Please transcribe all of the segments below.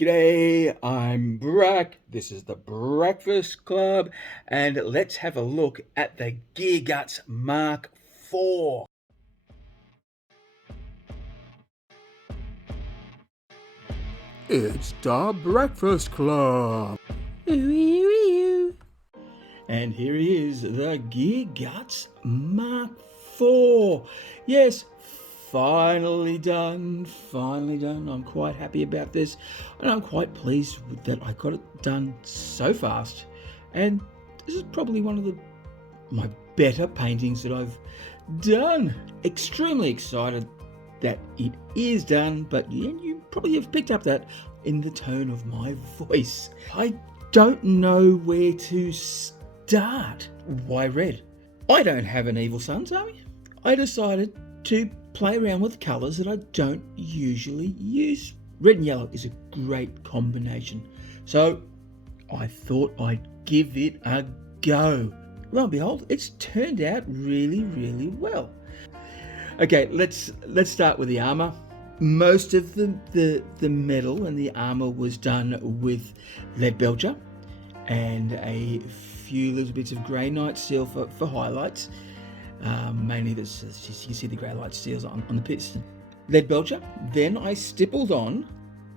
G'day, I'm Brak. This is the Breakfast Club, and let's have a look at the Gearguts Mark IV. It's the Breakfast Club. And here he is, the Gearguts Mark IV. Yes, finally done. I'm quite happy about this, and I'm quite pleased that I got it done so fast. And this is probably one of my better paintings that I've done. Extremely excited that it is done, but you probably have picked up that in the tone of my voice. I don't know where to start. Why red? I don't have an Evil Sun's army. I decided to play around with colours that I don't usually use. Red and yellow is a great combination, so I thought I'd give it a go. Lo and behold, it's turned out really well. Okay, let's start with the armour. Most of the metal and the armour was done with lead belcher and a few little bits of grey night steel for highlights. Mainly this, you can see the grey light steels on the piston. Lead belcher, then I stippled on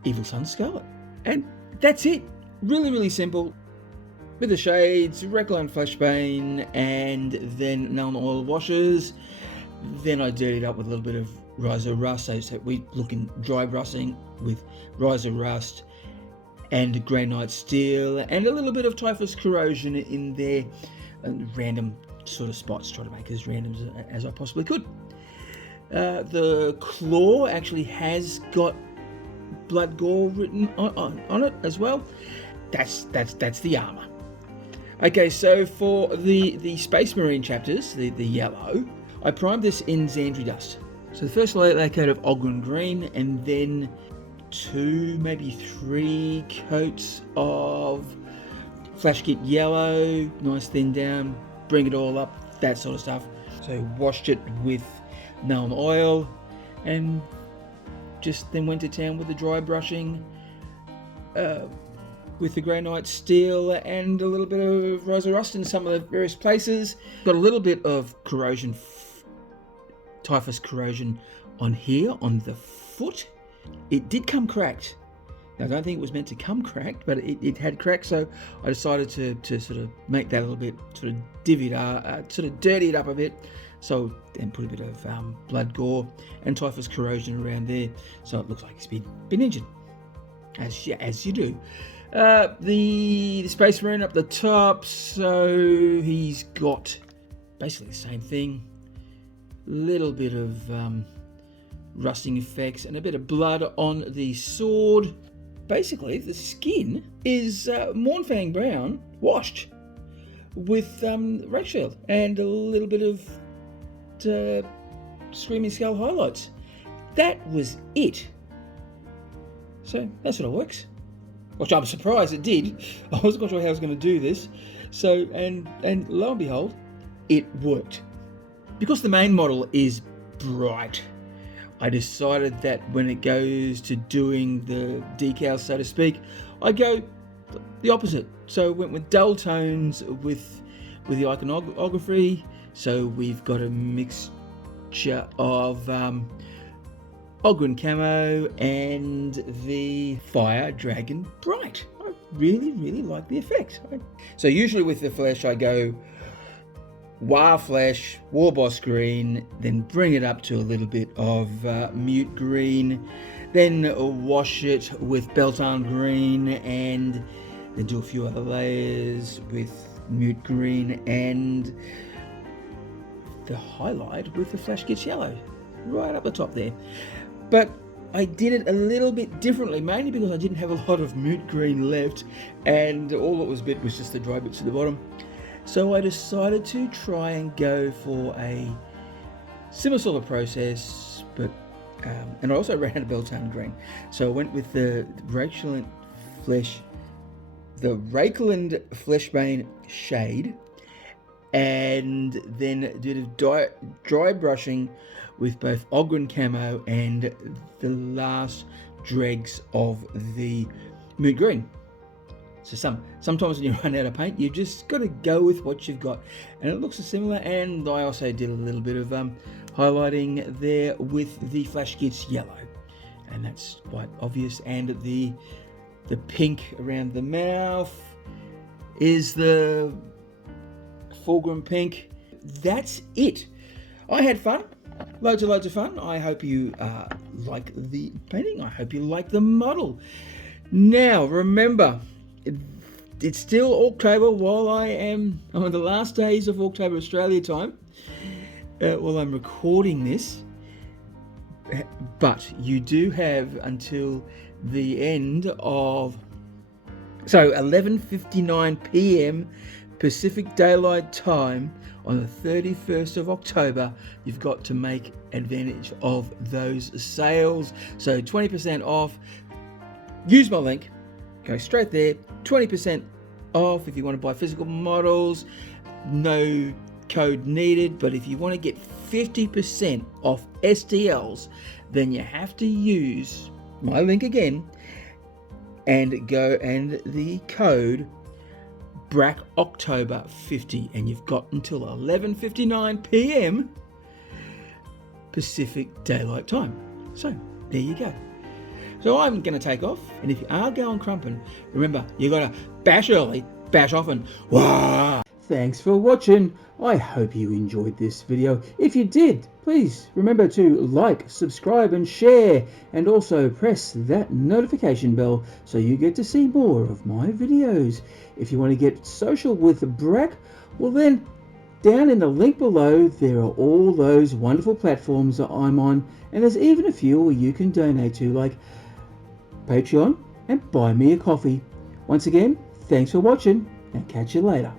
Evil Sun Scarlet. And that's it. Really simple. With the shades, Recline Flashbane, and then Nuln Oil washes. Then I dirtied up with a little bit of Riser Rust, so we looking dry brushing with Riser Rust and Grey Night Steel, and a little bit of Typhus Corrosion in there, and random sort of spots, try to make as random as I possibly could. The claw actually has got blood gore written on it as well. That's the armor. Okay, so for the Space Marine chapters, the yellow, I primed this in Xandri Dust. So the first layer coat of Ogren Green, and then 2, maybe 3 coats of Flash Kit Yellow, nice thin down, bring it all up, that sort of stuff. So washed it with Nuln Oil, and just then went to town with the dry brushing, with the Grey Night Steel and a little bit of Riser Rust in some of the various places. Got a little bit of corrosion, Typhus Corrosion on here, on the foot. It did come cracked. Now, I don't think it was meant to come cracked, but it had cracked, so I decided to sort of make that a little bit, sort of divvy it, sort of dirty it up a bit. So then put a bit of blood gore and Typhus Corrosion around there, so it looks like it's been injured, as you do. The Space Marine up the top, so he's got basically the same thing. Little bit of rusting effects and a bit of blood on the sword. Basically, the skin is Mornfang Brown washed with Ray Shield and a little bit of Screaming Skull highlights. That was it. So that sort of works. Which I'm surprised it did. I wasn't quite sure how I was going to do this. So, and lo and behold, it worked. Because the main model is bright, I decided that when it goes to doing the decals, so to speak, I go the opposite. So I went with dull tones with the iconography. So we've got a mixture of Ogren Camo and the Fire Dragon Bright. I really like the effect. So usually with the flesh I go War Flesh, Warboss Green, then bring it up to a little bit of Mute Green, then wash it with Beltane Green, and then do a few other layers with Mute Green and the highlight with the Flash Kit Yellow right up the top there. But I did it a little bit differently, mainly because I didn't have a lot of Mute Green left, and all that was bit was just the dry bits at the bottom. So I decided to try and go for a similar sort of process, but and I also ran out of Beltane Green. So I went with the Rakeland Fleshbane shade, and then did a dry brushing with both Ogren Camo and the last dregs of the mood green. So sometimes when you run out of paint, you've just got to go with what you've got, and it looks similar. And I also did a little bit of highlighting there with the Flash Kits yellow, and that's quite obvious. And the pink around the mouth is the foreground pink. That's it. I had fun, loads of fun. I hope you like the painting. I hope you like the model. Now remember, it's still October while I'm on the last days of October Australia time while I'm recording this, but you do have until the end of 11:59 p.m. Pacific Daylight Time on the 31st of October. You've got to make advantage of those sales. So 20% off. Use my link, go straight there. 20% off if you want to buy physical models. No code needed, but if you want to get 50% off STLs, then you have to use my link again and go, and the code Brak October 50, and you've got until 11:59 p.m. Pacific Daylight Time. So there you go. So I'm going to take off, and if you are going crumping, remember, you got to bash early, bash often. Wah! Thanks for watching. I hope you enjoyed this video. If you did, please remember to like, subscribe and share, and also press that notification bell so you get to see more of my videos. If you want to get social with Brak, well then, down in the link below, there are all those wonderful platforms that I'm on, and there's even a few where you can donate to, like Patreon and Buy Me a Coffee. Once again, thanks for watching, and catch you later.